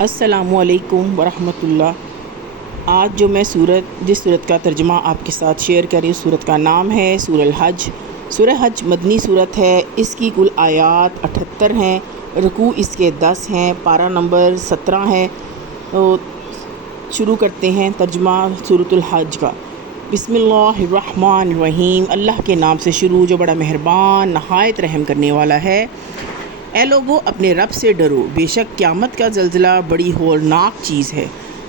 السلام علیکم ورحمۃ اللہ۔ آج جو میں جس صورت کا ترجمہ آپ کے ساتھ شیئر کر رہی ہوں، صورت کا نام ہے سورہ الحج۔ سورہ حج مدنی صورت ہے۔ اس کی کل آیات 78 ہیں، رکوع اس کے 10 ہیں، پارہ نمبر 17 ہے۔ تو شروع کرتے ہیں ترجمہ سورۃ الحج کا۔ بسم اللہ الرحمن الرحیم، اللہ کے نام سے شروع جو بڑا مہربان نہایت رحم کرنے والا ہے۔ اے لوگو، اپنے رب سے ڈرو، بے شک قیامت کا زلزلہ بڑی ہولناک چیز ہے۔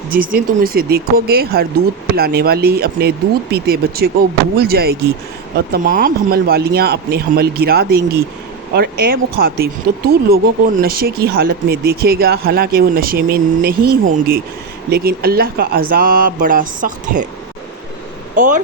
جس دن تم اسے دیکھو گے، ہر دودھ پلانے والی اپنے دودھ پیتے بچے کو بھول جائے گی، اور تمام حمل والیاں اپنے حمل گرا دیں گی۔ اور اے مخاطب، تو لوگوں کو نشے کی حالت میں دیکھے گا، حالانکہ وہ نشے میں نہیں ہوں گے، لیکن اللہ کا عذاب بڑا سخت ہے۔ اور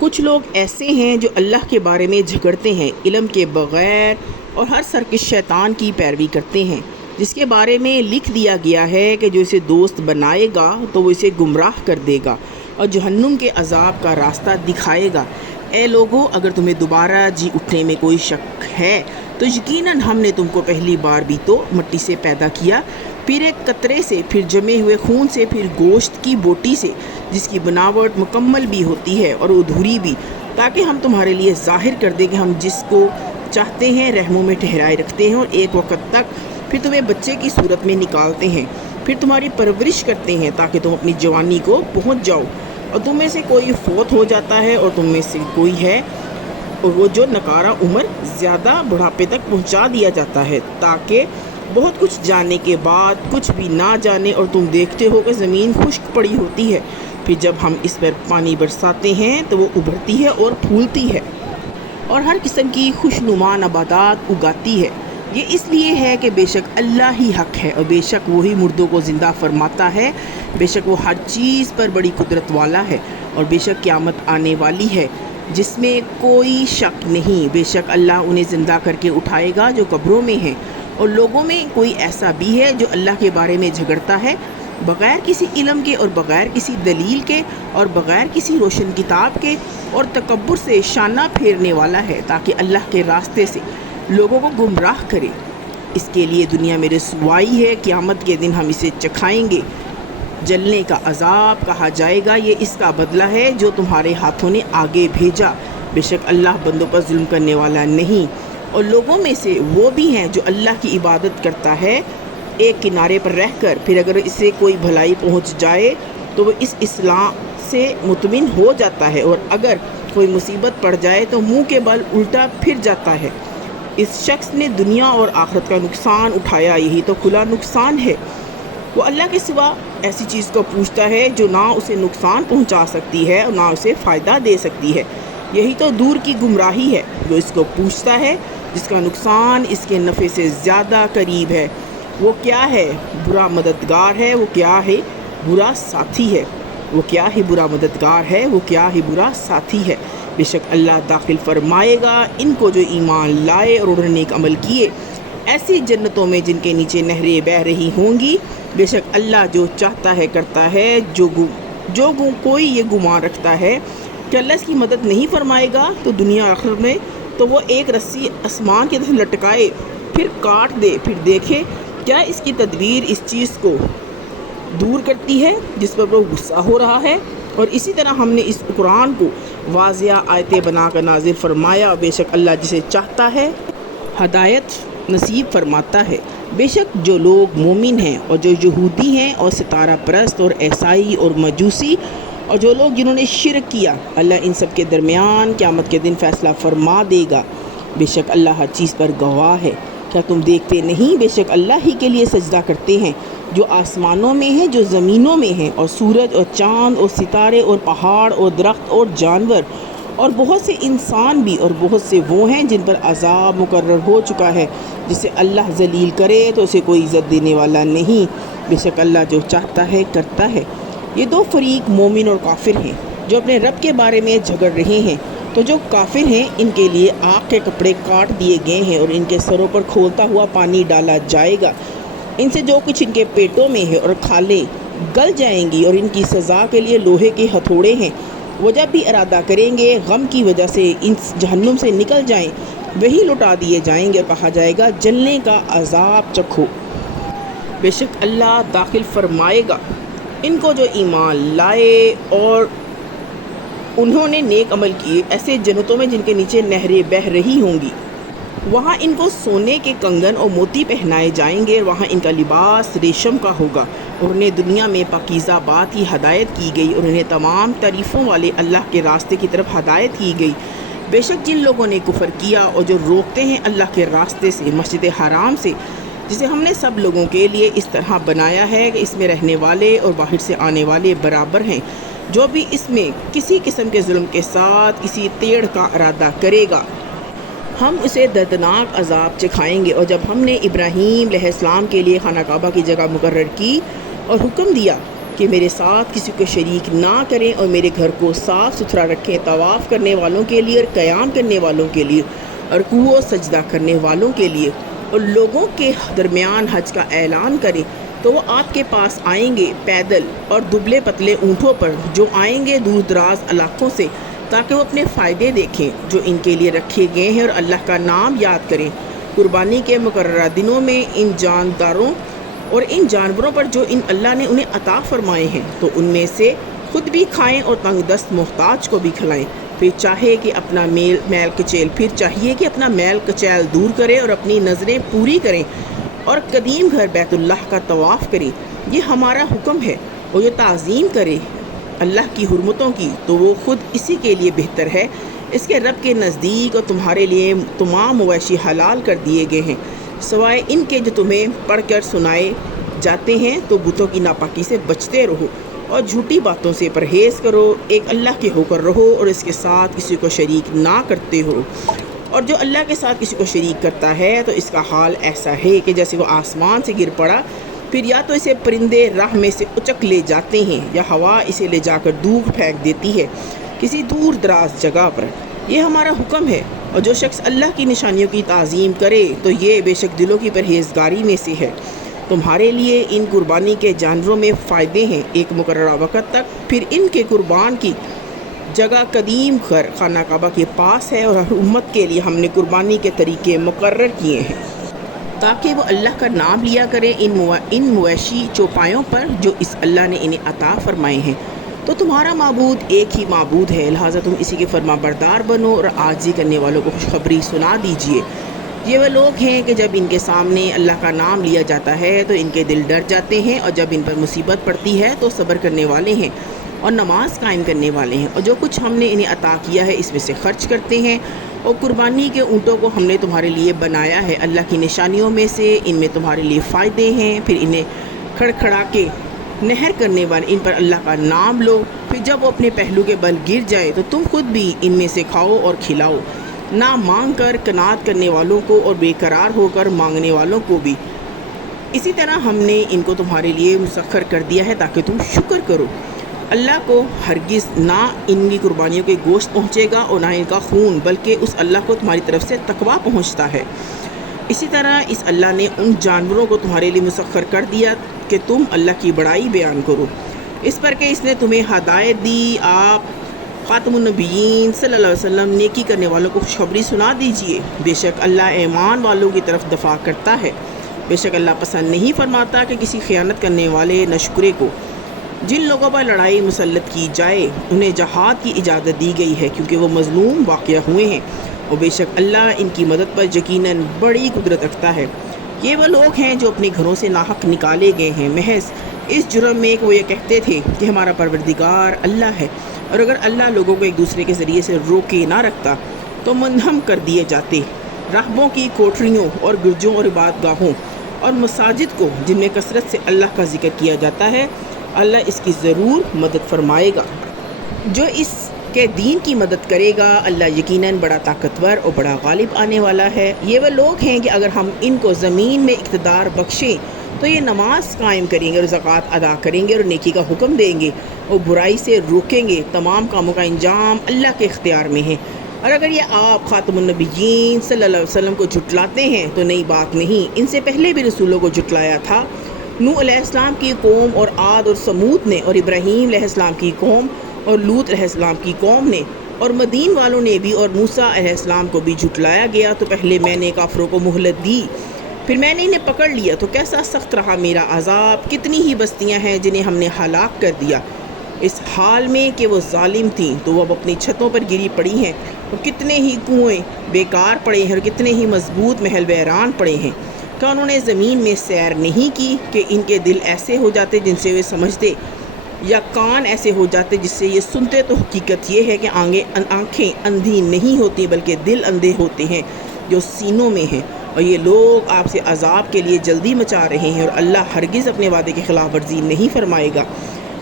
کچھ لوگ ایسے ہیں جو اللہ کے بارے میں جھگڑتے ہیں علم کے بغیر، اور ہر سرکش شیطان کی پیروی کرتے ہیں، جس کے بارے میں لکھ دیا گیا ہے کہ جو اسے دوست بنائے گا تو وہ اسے گمراہ کر دے گا اور جہنم کے عذاب کا راستہ دکھائے گا۔ اے لوگو، اگر تمہیں دوبارہ جی اٹھنے میں کوئی شک ہے تو یقیناً ہم نے تم کو پہلی بار بھی تو مٹی سے پیدا کیا، پھر ایک قطرے سے، پھر جمے ہوئے خون سے، پھر گوشت کی بوٹی سے، جس کی بناوٹ مکمل بھی ہوتی ہے اور ادھوری بھی، تاکہ ہم تمہارے لیے ظاہر کر دیں کہ ہم جس کو چاہتے ہیں رحموں میں ٹھہرائے رکھتے ہیں، اور ایک وقت تک پھر تمہیں بچے کی صورت میں نکالتے ہیں، پھر تمہاری پرورش کرتے ہیں تاکہ تم اپنی جوانی کو پہنچ جاؤ، اور تم میں سے کوئی فوت ہو جاتا ہے اور تم میں سے کوئی ہے، اور وہ جو نکارہ عمر زیادہ بڑھاپے تک پہنچا دیا جاتا ہے، تاکہ بہت کچھ جاننے کے بعد کچھ بھی نہ جانے، اور تم دیکھتے ہو کہ زمین خشک پڑی ہوتی ہے، پھر جب ہم اس پر پانی برساتے ہیں تو وہ ابھرتی ہے اور پھولتی ہے اور ہر قسم کی خوشنما نباتات اگاتی ہے۔ یہ اس لیے ہے کہ بے شک اللہ ہی حق ہے، اور بے شک وہی مردوں کو زندہ فرماتا ہے، بے شک وہ ہر چیز پر بڑی قدرت والا ہے، اور بے شک قیامت آنے والی ہے جس میں کوئی شک نہیں۔ بے شک اللہ انہیں زندہ کر کے اٹھائے گا جو قبروں میں ہیں، اور لوگوں میں کوئی ایسا بھی ہے جو اللہ کے بارے میں جھگڑتا ہے بغیر کسی علم کے، اور بغیر کسی دلیل کے، اور بغیر کسی روشن کتاب کے، اور تکبر سے شانہ پھیرنے والا ہے، تاکہ اللہ کے راستے سے لوگوں کو گمراہ کرے۔ اس کے لیے دنیا میں رسوائی ہے، قیامت کے دن ہم اسے چکھائیں گے، جلنے کا عذاب کہا جائے گا، یہ اس کا بدلہ ہے جو تمہارے ہاتھوں نے آگے بھیجا۔ بے شک اللہ بندوں پر ظلم کرنے والا نہیں۔ اور لوگوں میں سے وہ بھی ہیں جو اللہ کی عبادت کرتا ہے ایک کنارے پر رہ کر، پھر اگر اسے کوئی بھلائی پہنچ جائے تو وہ اس اصلاح سے مطمئن ہو جاتا ہے، اور اگر کوئی مصیبت پڑ جائے تو منہ کے بل الٹا پھر جاتا ہے۔ اس شخص نے دنیا اور آخرت کا نقصان اٹھایا، یہی تو کھلا نقصان ہے۔ وہ اللہ کے سوا ایسی چیز کو پوچھتا ہے جو نہ اسے نقصان پہنچا سکتی ہے اور نہ اسے فائدہ دے سکتی ہے، یہی تو دور کی گمراہی ہے۔ جو اس کو پوچھتا ہے جس کا نقصان اس کے نفع سے زیادہ قریب ہے، وہ کیا ہے برا مددگار ہے، وہ کیا ہے برا ساتھی ہے، وہ کیا ہی برا مددگار ہے، وہ کیا ہی برا ساتھی ہے۔ بے شک اللہ داخل فرمائے گا ان کو جو ایمان لائے اور انہوں نے نیک عمل کیے، ایسی جنتوں میں جن کے نیچے نہریں بہہ رہی ہوں گی۔ بے شک اللہ جو چاہتا ہے کرتا ہے۔ کوئی یہ گمان رکھتا ہے کہ اللہ اس کی مدد نہیں فرمائے گا تو دنیا آخرت میں، تو وہ ایک رسی آسمان کی طرف لٹکائے، پھر کاٹ دے، پھر دیکھے کیا اس کی تدبیر اس چیز کو دور کرتی ہے جس پر وہ غصہ ہو رہا ہے۔ اور اسی طرح ہم نے اس قرآن کو واضح آیتیں بنا کر نازل فرمایا، بے شک اللہ جسے چاہتا ہے ہدایت نصیب فرماتا ہے۔ بے شک جو لوگ مومن ہیں اور جو یہودی ہیں اور ستارہ پرست اور عیسائی اور مجوسی، اور جو لوگ جنہوں نے شرک کیا، اللہ ان سب کے درمیان قیامت کے دن فیصلہ فرما دے گا۔ بے شک اللہ ہر چیز پر گواہ ہے۔ کیا تم دیکھتے نہیں؟ بے شک اللہ ہی کے لیے سجدہ کرتے ہیں جو آسمانوں میں ہیں، جو زمینوں میں ہیں، اور سورج اور چاند اور ستارے اور پہاڑ اور درخت اور جانور، اور بہت سے انسان بھی، اور بہت سے وہ ہیں جن پر عذاب مقرر ہو چکا ہے۔ جسے اللہ ذلیل کرے تو اسے کوئی عزت دینے والا نہیں۔ بے شک اللہ جو چاہتا ہے کرتا ہے۔ یہ دو فریق مومن اور کافر ہیں جو اپنے رب کے بارے میں جھگڑ رہے ہیں۔ تو جو کافر ہیں ان کے لیے آگ کے کپڑے کاٹ دیے گئے ہیں، اور ان کے سروں پر کھولتا ہوا پانی ڈالا جائے گا۔ ان سے جو کچھ ان کے پیٹوں میں ہے اور کھالیں گل جائیں گی، اور ان کی سزا کے لیے لوہے کے ہتھوڑے ہیں۔ وہ جب بھی ارادہ کریں گے غم کی وجہ سے ان جہنم سے نکل جائیں، وہی لٹا دیے جائیں گے، اور کہا جائے گا جلنے کا عذاب چکھو۔ بے شک اللہ داخل فرمائے گا ان کو جو ایمان لائے اور انہوں نے نیک عمل کیے ایسے جنتوں میں جن کے نیچے نہریں بہہ رہی ہوں گی۔ وہاں ان کو سونے کے کنگن اور موتی پہنائے جائیں گے، اور وہاں ان کا لباس ریشم کا ہوگا، اور انہیں دنیا میں پاکیزہ بات کی ہدایت کی گئی، اور انہیں تمام تعریفوں والے اللہ کے راستے کی طرف ہدایت کی گئی۔ بے شک جن لوگوں نے کفر کیا اور جو روکتے ہیں اللہ کے راستے سے، مسجد حرام سے، جسے ہم نے سب لوگوں کے لیے اس طرح بنایا ہے کہ اس میں رہنے والے اور باہر سے آنے والے برابر ہیں، جو بھی اس میں کسی قسم کے ظلم کے ساتھ کسی تیڑھ کا ارادہ کرے گا ہم اسے دردناک عذاب چکھائیں گے۔ اور جب ہم نے ابراہیم علیہ السلام کے لیے خانہ کعبہ کی جگہ مقرر کی اور حکم دیا کہ میرے ساتھ کسی کو شریک نہ کریں اور میرے گھر کو صاف ستھرا رکھیں، طواف کرنے والوں کے لیے اور قیام کرنے والوں کے لیے اور رکوع و سجدہ کرنے والوں کے لیے، اور لوگوں کے درمیان حج کا اعلان کریں، تو وہ آپ کے پاس آئیں گے پیدل اور دبلے پتلے اونٹوں پر، جو آئیں گے دور دراز علاقوں سے، تاکہ وہ اپنے فائدے دیکھیں جو ان کے لیے رکھے گئے ہیں، اور اللہ کا نام یاد کریں قربانی کے مقررہ دنوں میں ان جانداروں اور ان جانوروں پر جو اللہ نے انہیں عطا فرمائے ہیں، تو ان میں سے خود بھی کھائیں اور تنگ دست محتاج کو بھی کھلائیں۔ پھر چاہیے کہ اپنا چاہیے کہ اپنا میل کچیل دور کریں اور اپنی نظریں پوری کریں اور قدیم گھر بیت اللہ کا طواف کریں۔ یہ ہمارا حکم ہے، اور جو تعظیم کرے اللہ کی حرمتوں کی تو وہ خود اسی کے لیے بہتر ہے۔ اس کے رب کے نزدیک اور تمہارے لیے تمام مویشی حلال کر دیے گئے ہیں، سوائے ان کے جو تمہیں پڑھ کر سنائے جاتے ہیں، تو بتوں کی ناپاکی سے بچتے رہو اور جھوٹی باتوں سے پرہیز کرو، ایک اللہ کے ہو کر رہو اور اس کے ساتھ کسی کو شریک نہ کرتے ہو۔ اور جو اللہ کے ساتھ کسی کو شریک کرتا ہے تو اس کا حال ایسا ہے کہ جیسے وہ آسمان سے گر پڑا، پھر یا تو اسے پرندے راہ میں سے اچک لے جاتے ہیں، یا ہوا اسے لے جا کر دور پھینک دیتی ہے کسی دور دراز جگہ پر۔ یہ ہمارا حکم ہے، اور جو شخص اللہ کی نشانیوں کی تعظیم کرے تو یہ بے شک دلوں کی پرہیزگاری میں سے ہے۔ تمہارے لیے ان قربانی کے جانوروں میں فائدے ہیں ایک مقررہ وقت تک، پھر ان کے قربان کی جگہ قدیم گھر خانہ کعبہ کے پاس ہے، اور ہر امت کے لیے ہم نے قربانی کے طریقے مقرر کیے ہیں تاکہ وہ اللہ کا نام لیا کریں ان مویشی چوپایوں پر جو اس اللہ نے انہیں عطا فرمائے ہیں۔ تو تمہارا معبود ایک ہی معبود ہے، لہٰذا تم اسی کے فرما بردار بنو اور عاجزی کرنے والوں کو خوشخبری سنا دیجیے۔ یہ وہ لوگ ہیں کہ جب ان کے سامنے اللہ کا نام لیا جاتا ہے تو ان کے دل ڈر جاتے ہیں، اور جب ان پر مصیبت پڑتی ہے تو صبر کرنے والے ہیں اور نماز قائم کرنے والے ہیں، اور جو کچھ ہم نے انہیں عطا کیا ہے اس میں سے خرچ کرتے ہیں۔ اور قربانی کے اونٹوں کو ہم نے تمہارے لیے بنایا ہے اللہ کی نشانیوں میں سے، ان میں تمہارے لیے فائدے ہیں۔ پھر انہیں کھڑکھڑا کے نہر کرنے والے ان پر اللہ کا نام لو، پھر جب وہ اپنے پہلو کے بل گر جائے تو تم خود بھی ان میں سے کھاؤ اور کھلاؤ، نہ مانگ کر قناعت کرنے والوں کو اور بے قرار ہو کر مانگنے والوں کو بھی۔ اسی طرح ہم نے ان کو تمہارے لیے مسخر کر دیا ہے تاکہ تم شکر کرو۔ اللہ کو ہرگز نہ ان کی قربانیوں کے گوشت پہنچے گا اور نہ ان کا خون، بلکہ اس اللہ کو تمہاری طرف سے تقویٰ پہنچتا ہے۔ اسی طرح اس اللہ نے ان جانوروں کو تمہارے لیے مسخر کر دیا کہ تم اللہ کی بڑائی بیان کرو، اس پر کہ اس نے تمہیں ہدایت دی۔ آپ خاتم النبیین صلی اللہ علیہ وسلم نیکی کرنے والوں کو خوشخبری سنا دیجئے۔ بے شک اللہ ایمان والوں کی طرف دفاع کرتا ہے، بے شک اللہ پسند نہیں فرماتا کہ کسی خیانت کرنے والے نشکرے کو۔ جن لوگوں پر لڑائی مسلط کی جائے انہیں جہاد کی اجازت دی گئی ہے، کیونکہ وہ مظلوم واقع ہوئے ہیں، اور بے شک اللہ ان کی مدد پر یقیناً بڑی قدرت رکھتا ہے۔ یہ وہ لوگ ہیں جو اپنے گھروں سے ناحق نکالے گئے ہیں، محض اس جرم میں کہ وہ یہ کہتے تھے کہ ہمارا پروردگار اللہ ہے، اور اگر اللہ لوگوں کو ایک دوسرے کے ذریعے سے روکے نہ رکھتا تو منہدم کر دیے جاتے۔ راہبوں کی کوٹریوں اور گرجوں اور عبادت گاہوں اور مساجد کو جن میں کثرت سے اللہ کا ذکر کیا جاتا ہے، اللہ اس کی ضرور مدد فرمائے گا۔ جو اس کے دین کی مدد کرے گا اللہ یقیناً بڑا طاقتور اور بڑا غالب آنے والا ہے۔ یہ وہ لوگ ہیں کہ اگر ہم ان کو زمین میں اقتدار بخشیں تو یہ نماز قائم کریں گے اور زکوٰۃ ادا کریں گے اور نیکی کا حکم دیں گے اور برائی سے روکیں گے۔ تمام کاموں کا انجام اللہ کے اختیار میں ہے، اور اگر یہ آپ خاتم النبیین صلی اللہ علیہ وسلم کو جھٹلاتے ہیں تو نئی بات نہیں، ان سے پہلے بھی رسولوں کو جھٹلایا تھا۔ نوح علیہ السلام کی قوم اور عاد اور سمود نے، اور ابراہیم علیہ السلام کی قوم اور لوط علیہ السلام کی قوم نے، اور مدین والوں نے بھی، اور موسیٰ علیہ السلام کو بھی جھٹلایا گیا۔ تو پہلے میں نے کافروں کو مہلت دی پھر میں نے انہیں پکڑ لیا تو کیسا سخت رہا میرا عذاب، کتنی ہی بستیاں ہیں جنہیں ہم نے ہلاک کر دیا اس حال میں کہ وہ ظالم تھیں، تو وہ اب اپنی چھتوں پر گری پڑی ہیں، اور کتنے ہی کنویں بیکار پڑے ہیں، اور کتنے ہی مضبوط محل ویران پڑے ہیں۔ کیا انہوں نے زمین میں سیر نہیں کی کہ ان کے دل ایسے ہو جاتے جن سے وہ سمجھتے، یا کان ایسے ہو جاتے جس سے یہ سنتے؟ تو حقیقت یہ ہے کہ آنکھیں اندھی نہیں ہوتی بلکہ دل اندھے ہوتے ہیں جو سینوں میں ہیں، اور یہ لوگ آپ سے عذاب کے لیے جلدی مچا رہے ہیں، اور اللہ ہرگز اپنے وعدے کی خلاف ورزی نہیں فرمائے گا۔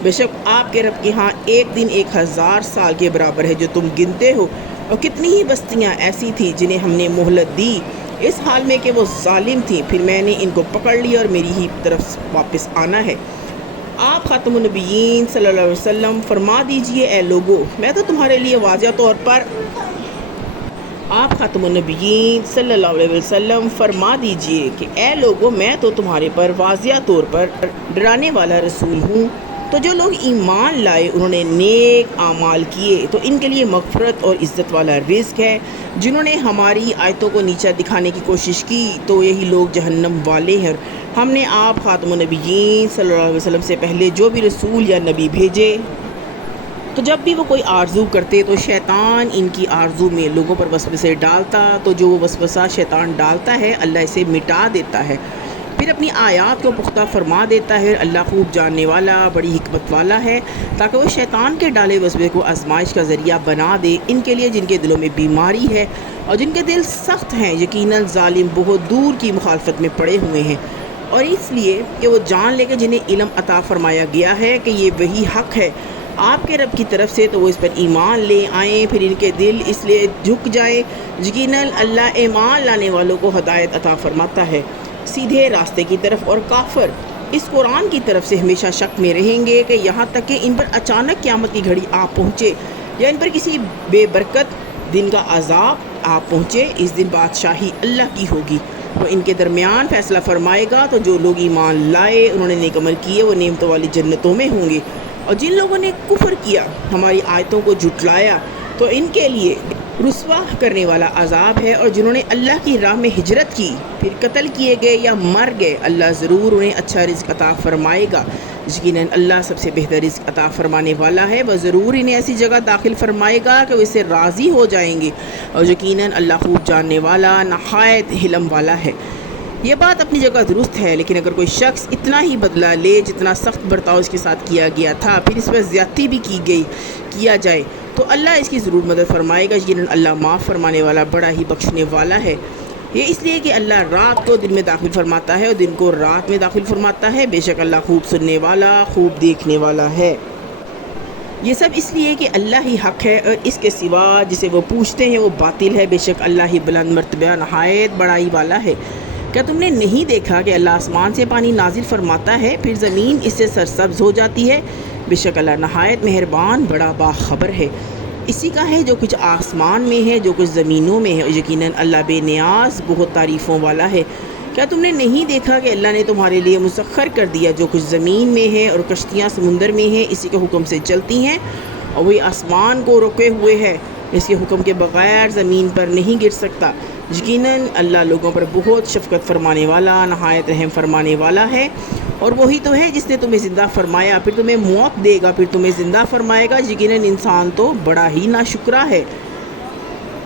بے شک آپ کے رب کے ہاں ایک دن 1000 سال کے برابر ہے جو تم گنتے ہو، اور کتنی ہی بستیاں ایسی تھیں جنہیں ہم نے مہلت دی اس حال میں کہ وہ ظالم تھیں، پھر میں نے ان کو پکڑ لیا اور میری ہی طرف واپس آنا ہے۔ آپ خاتم النبیین صلی اللہ علیہ وسلم فرما دیجئے، اے لوگو میں تو تمہارے لیے واضح طور پر آپ خاتم النبیین صلی اللہ علیہ وسلم فرما دیجئے کہ اے لوگو میں تو تمہارے پر واضح طور پر ڈرانے والا رسول ہوں۔ تو جو لوگ ایمان لائے انہوں نے نیک اعمال کیے تو ان کے لیے مغفرت اور عزت والا رزق ہے۔ جنہوں نے ہماری آیتوں کو نیچا دکھانے کی کوشش کی تو یہی لوگ جہنم والے ہیں۔ ہم نے آپ خاتم النبیین صلی اللہ علیہ وسلم سے پہلے جو بھی رسول یا نبی بھیجے تو جب بھی وہ کوئی آرزو کرتے تو شیطان ان کی آرزو میں لوگوں پر وسوسے ڈالتا، تو جو وہ وسوسہ شیطان ڈالتا ہے اللہ اسے مٹا دیتا ہے، پھر اپنی آیات کو پختہ فرما دیتا ہے۔ اللہ خوب جاننے والا، بڑی حکمت والا ہے، تاکہ وہ شیطان کے ڈالے وسوسے کو آزمائش کا ذریعہ بنا دے ان کے لیے جن کے دلوں میں بیماری ہے اور جن کے دل سخت ہیں۔ یقیناً ظالم بہت دور کی مخالفت میں پڑے ہوئے ہیں، اور اس لیے کہ وہ جان لے کہ جنہیں علم عطا فرمایا گیا ہے کہ یہ وہی حق ہے آپ کے رب کی طرف سے، تو وہ اس پر ایمان لے آئیں، پھر ان کے دل اس لیے جھک جائیں۔ یقیناً اللہ ایمان لانے والوں کو ہدایت عطا فرماتا ہے سیدھے راستے کی طرف، اور کافر اس قرآن کی طرف سے ہمیشہ شک میں رہیں گے کہ یہاں تک کہ ان پر اچانک قیامت کی گھڑی آ پہنچے یا ان پر کسی بے برکت دن کا عذاب آ پہنچے۔ اس دن بادشاہی اللہ کی ہوگی، وہ ان کے درمیان فیصلہ فرمائے گا۔ تو جو لوگ ایمان لائے انہوں نے نیک عمل کیے وہ نعمتوں والی جنتوں میں ہوں گے، اور جن لوگوں نے کفر کیا ہماری آیتوں کو جھٹلایا تو ان کے لیے رسوا کرنے والا عذاب ہے۔ اور جنہوں نے اللہ کی راہ میں ہجرت کی پھر قتل کیے گئے یا مر گئے، اللہ ضرور انہیں اچھا رزق عطا فرمائے گا۔ یقیناً اللہ سب سے بہتر رزق عطا فرمانے والا ہے، وہ ضرور انہیں ایسی جگہ داخل فرمائے گا کہ وہ اس سے راضی ہو جائیں گے، اور یقیناً اللہ خوب جاننے والا نہایت حلم والا ہے۔ یہ بات اپنی جگہ درست ہے، لیکن اگر کوئی شخص اتنا ہی بدلہ لے جتنا سخت برتاؤ اس کے ساتھ کیا گیا تھا، پھر اس پر زیادتی بھی کیا جائے تو اللہ اس کی ضرور مدد فرمائے گا۔ یقیناً اللہ معاف فرمانے والا، بڑا ہی بخشنے والا ہے۔ یہ اس لیے کہ اللہ رات کو دن میں داخل فرماتا ہے اور دن کو رات میں داخل فرماتا ہے، بے شک اللہ خوب سننے والا، خوب دیکھنے والا ہے۔ یہ سب اس لیے کہ اللہ ہی حق ہے اور اس کے سوا جسے وہ پوچھتے ہیں وہ باطل ہے، بے شک اللہ ہی بلند مرتبہ نہایت بڑائی والا ہے۔ کیا تم نے نہیں دیکھا کہ اللہ آسمان سے پانی نازل فرماتا ہے پھر زمین اس سے سرسبز ہو جاتی ہے؟ بے شک اللہ نہایت مہربان، بڑا باخبر ہے۔ اسی کا ہے جو کچھ آسمان میں ہے، جو کچھ زمینوں میں ہے، اور یقیناً اللہ بے نیاز بہت تعریفوں والا ہے۔ کیا تم نے نہیں دیکھا کہ اللہ نے تمہارے لیے مسخر کر دیا جو کچھ زمین میں ہے، اور کشتیاں سمندر میں ہیں اسی کے حکم سے چلتی ہیں، اور وہی آسمان کو روکے ہوئے ہے، اس کے حکم کے بغیر زمین پر نہیں گر سکتا۔ یقیناً اللہ لوگوں پر بہت شفقت فرمانے والا، نہایت رحم فرمانے والا ہے۔ اور وہی تو ہے جس نے تمہیں زندہ فرمایا، پھر تمہیں موت دے گا، پھر تمہیں زندہ فرمائے گا۔ یقیناً انسان تو بڑا ہی ناشکرا ہے۔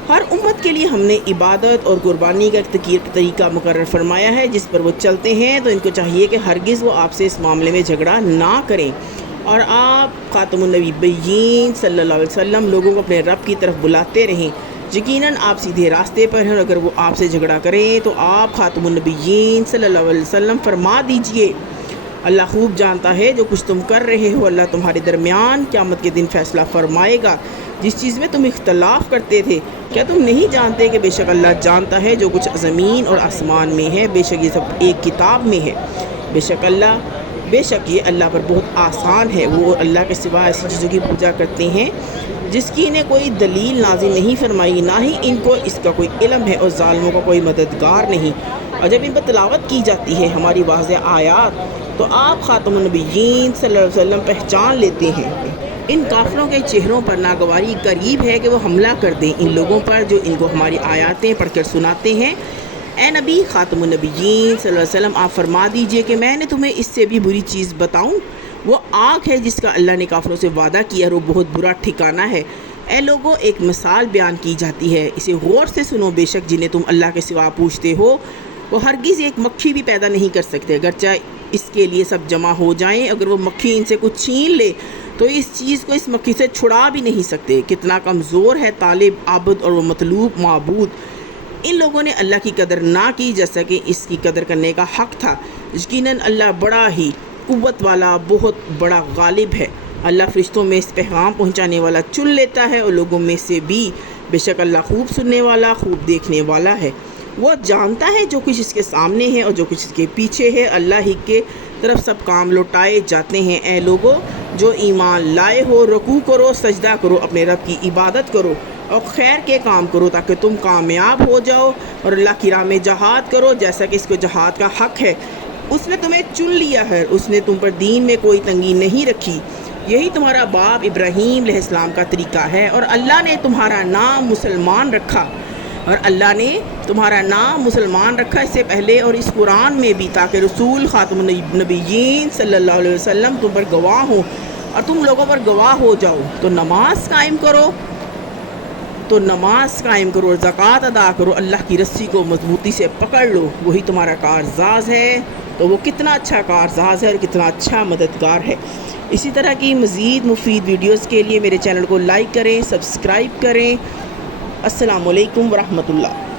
ہر امت کے لیے ہم نے عبادت اور قربانی کا ایک طریقہ مقرر فرمایا ہے جس پر وہ چلتے ہیں، تو ان کو چاہیے کہ ہرگز وہ آپ سے اس معاملے میں جھگڑا نہ کریں، اور آپ خاتم النبیین صلی اللہ علیہ وسلم لوگوں کو اپنے رب کی طرف بلاتے رہیں۔ یقیناً آپ سیدھے راستے پر ہیں، اور اگر وہ آپ سے جھگڑا کریں تو آپ خاتم النبیین صلی اللہ علیہ وسلم فرما دیجئے، اللہ خوب جانتا ہے جو کچھ تم کر رہے ہو۔ اللہ تمہارے درمیان قیامت کے دن فیصلہ فرمائے گا جس چیز میں تم اختلاف کرتے تھے۔ کیا تم نہیں جانتے کہ بے شک اللہ جانتا ہے جو کچھ زمین اور آسمان میں ہے، بے شک یہ سب ایک کتاب میں ہے۔ بے شک یہ اللہ پر بہت آسان ہے۔ وہ اللہ کے سوا ایسی چیزوں کی پوجا کرتے ہیں جس کی انہیں کوئی دلیل نازل نہیں فرمائی، نہ ہی ان کو اس کا کوئی علم ہے، اور ظالموں کا کوئی مددگار نہیں۔ اور جب ان پر تلاوت کی جاتی ہے ہماری واضح آیات تو آپ خاتم النبیین صلی اللہ علیہ وسلم پہچان لیتے ہیں۔ ان کافروں کے چہروں پر ناگواری قریب ہے کہ وہ حملہ کر دیں ان لوگوں پر جو ان کو ہماری آیاتیں پڑھ کر سناتے ہیں، اے نبی خاتم النبیین صلی اللہ علیہ وسلم آپ فرما دیجئے کہ میں نے تمہیں اس سے بھی بری چیز بتاؤں؟ وہ آگ ہے جس کا اللہ نے کافروں سے وعدہ کیا اور وہ بہت برا ٹھکانہ ہے۔ اے لوگوں، ایک مثال بیان کی جاتی ہے، اسے غور سے سنو۔ بے شک جنہیں تم اللہ کے سوا پوچھتے ہو وہ ہرگز ایک مکھی بھی پیدا نہیں کر سکتے، اگرچہ اس کے لیے سب جمع ہو جائیں۔ اگر وہ مکھی ان سے کچھ چھین لے تو اس چیز کو اس مکھی سے چھڑا بھی نہیں سکتے۔ کتنا کمزور ہے طالب عابد اور وہ مطلوب معبود۔ ان لوگوں نے اللہ کی قدر نہ کی جیسا کہ اس کی قدر کرنے کا حق تھا۔ یقیناً اللہ بڑا ہی قوت والا، بہت بڑا غالب ہے۔ اللہ فرشتوں میں اس پیغام پہنچانے والا چن لیتا ہے اور لوگوں میں سے بھی۔ بے شک اللہ خوب سننے والا، خوب دیکھنے والا ہے۔ وہ جانتا ہے جو کچھ اس کے سامنے ہے اور جو کچھ اس کے پیچھے ہے۔ اللہ ہی کے طرف سب کام لوٹائے جاتے ہیں۔ اے لوگو جو ایمان لائے ہو، رکوع کرو، سجدہ کرو، اپنے رب کی عبادت کرو اور خیر کے کام کرو تاکہ تم کامیاب ہو جاؤ، اور اللہ کی راہ میں جہاد کرو جیسا کہ اس کو جہاد کا حق ہے۔ اس نے تمہیں چن لیا ہے، اس نے تم پر دین میں کوئی تنگی نہیں رکھی۔ یہی تمہارا باپ ابراہیم علیہ السلام کا طریقہ ہے، اور اللہ نے تمہارا نام مسلمان رکھا اس سے پہلے اور اس قرآن میں بھی، تاکہ رسول خاتم النبیین صلی اللہ علیہ وسلم تم پر گواہ ہوں اور تم لوگوں پر گواہ ہو جاؤ۔ تو نماز قائم کرو اور زکوٰۃ ادا کرو، اللہ کی رسی کو مضبوطی سے پکڑ لو، وہی تمہارا کارساز ہے۔ تو وہ کتنا اچھا کارساز ہے اور کتنا اچھا مددگار ہے۔ اسی طرح کی مزید مفید ویڈیوز کے لیے میرے چینل کو لائک کریں، سبسکرائب کریں۔ السلام علیکم ورحمۃ اللہ۔